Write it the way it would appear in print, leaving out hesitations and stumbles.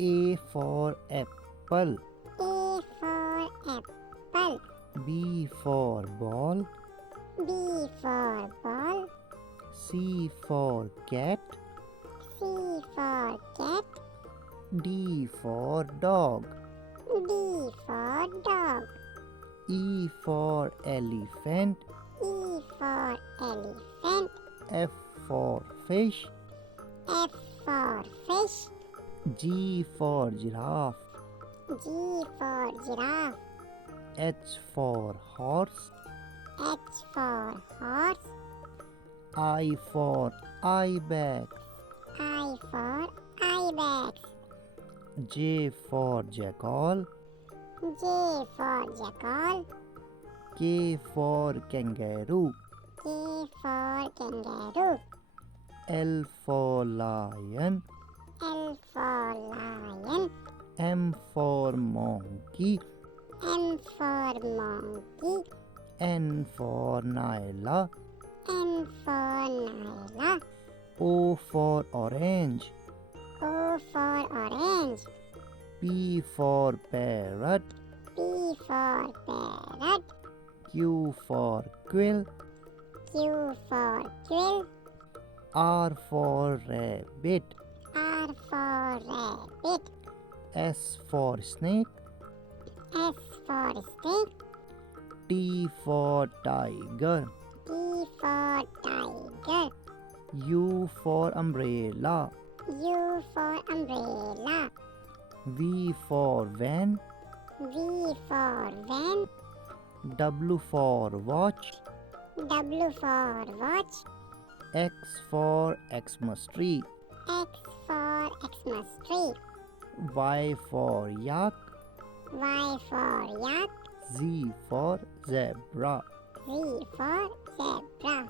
A for apple. A for apple. B for ball. B for ball. C for cat. C for cat. D for dog. D for dog. E for elephant. E for elephant. F for fish. F for fish. G for giraffe. G for giraffe. H for horse. H for horse. I for ibex. I for ibex. J for jackal. J for jackal. K for kangaroo. K for kangaroo. L for lion. L for lion. M for monkey. M for monkey. N for Nyla. N for Nyla. O for orange. O for orange. P for parrot. P for parrot. Q for quill. Q for quill. R for rabbit. R for rabbit. S for snake. S for snake. T for tiger. T for tiger. U for umbrella. U for umbrella. V for van. V for van. W for watch. W for watch. X for Xmas tree. X for Xmas tree. Y for yak. Y for yak. Z for zebra. Z for zebra.